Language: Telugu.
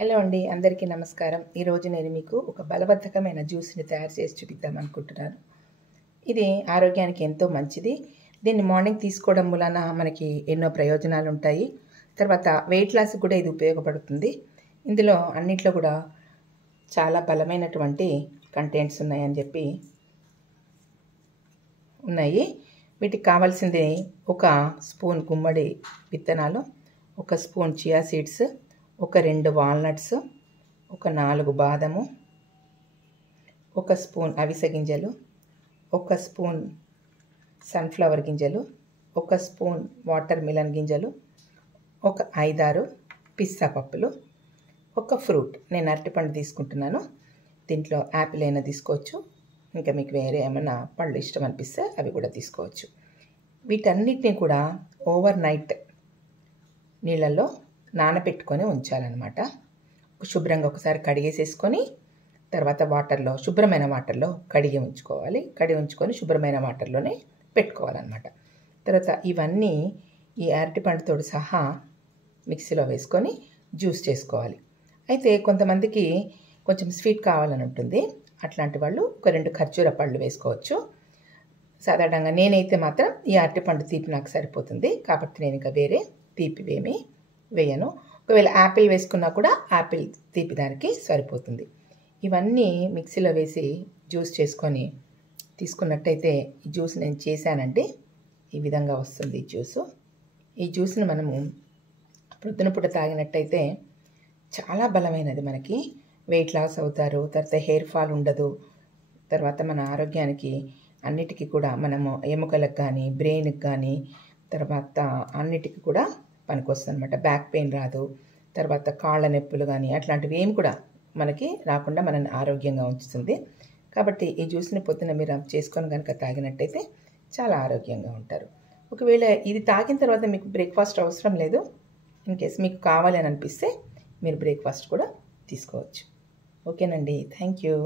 హలో అండి, అందరికీ నమస్కారం. ఈరోజు నేను మీకు ఒక బలవర్ధకమైన జ్యూస్ని తయారు చేసి చూపిద్దాం అనుకుంటున్నాను. ఇది ఆరోగ్యానికి ఎంతో మంచిది. దీన్ని మార్నింగ్ తీసుకోవడం వలన మనకి ఎన్నో ప్రయోజనాలు ఉంటాయి. తర్వాత వెయిట్ లాస్ కూడా ఇది ఉపయోగపడుతుంది. ఇందులో అన్నిట్లో కూడా చాలా బలమైనటువంటి కంటెంట్స్ ఉన్నాయి. వీటికి కావాల్సింది ఒక స్పూన్ గుమ్మడి విత్తనాలు, ఒక స్పూన్ చియా సీడ్స్, ఒక 2 వాల్నట్స్, ఒక 4 బాదము, ఒక స్పూన్ అవిసె గింజలు, ఒక స్పూన్ సన్ఫ్లవర్ గింజలు, ఒక స్పూన్ వాటర్ మిలన్ గింజలు, ఒక 5-6 పిస్తా పప్పులు, ఒక ఫ్రూట్. నేను అరటిపండు తీసుకుంటున్నాను. దీంట్లో యాపిల్ అయినా తీసుకోవచ్చు, ఇంకా మీకు వేరే ఏమైనా పళ్ళు ఇష్టం అనిపిస్తే అవి కూడా తీసుకోవచ్చు. వీటన్నిటిని కూడా ఓవర్ నైట్ నీళ్ళల్లో నానబెట్టుకొని ఉంచాలన్నమాట. శుభ్రంగా ఒకసారి కడిగేసేసుకొని తర్వాత శుభ్రమైన వాటర్లో కడిగి ఉంచుకొని శుభ్రమైన వాటర్లోనే పెట్టుకోవాలన్నమాట. తర్వాత ఇవన్నీ ఈ అరటిపండుతో సహా మిక్సీలో వేసుకొని జ్యూస్ చేసుకోవాలి. అయితే కొంతమందికి కొంచెం స్వీట్ కావాలని ఉంటుంది. అట్లాంటి వాళ్ళు ఒక 2 ఖర్జూర పళ్ళు వేసుకోవచ్చు. సాధారణంగా నేనైతే మాత్రం ఈ అరటిపండు తీపి నాకు సరిపోతుంది కాబట్టి నేను ఇంకా వేరే తీపివేమీ వేయను. ఒకవేళ యాపిల్ వేసుకున్నా కూడా యాపిల్ తీపి దానికి సరిపోతుంది. ఇవన్నీ మిక్సీలో వేసి జ్యూస్ చేసుకొని తీసుకున్నట్టయితే ఈ జ్యూస్ నేను చేశానండి. ఈ విధంగా వస్తుంది ఈ జ్యూస్ని మనము ప్రొద్దున పూట తాగినట్టయితే చాలా బలమైనది. మనకి వెయిట్ లాస్ అవుతారు, తర్వాత హెయిర్ ఫాల్ ఉండదు, తర్వాత మన ఆరోగ్యానికి అన్నిటికీ కూడా మనము ఎముకలకు కానీ బ్రెయిన్కి కానీ తర్వాత అన్నిటికీ కూడా పనికొస్తుంది అనమాట. బ్యాక్ పెయిన్ రాదు, తర్వాత కాళ్ళ నొప్పులు కానీ అట్లాంటివి ఏమి కూడా మనకి రాకుండా మనల్ని ఆరోగ్యంగా ఉంచుతుంది. కాబట్టి ఈ జ్యూస్ని పొద్దున మీరు చేసుకొని కనుక తాగినట్టయితే చాలా ఆరోగ్యంగా ఉంటారు. ఒకవేళ ఇది తాగిన తర్వాత మీకు బ్రేక్ఫాస్ట్ అవసరం లేదు, ఇన్ కేస్ మీకు కావాలి అని అనిపిస్తే మీరు బ్రేక్ఫాస్ట్ కూడా తీసుకోవచ్చు. ఓకేనండి, థ్యాంక్ యూ.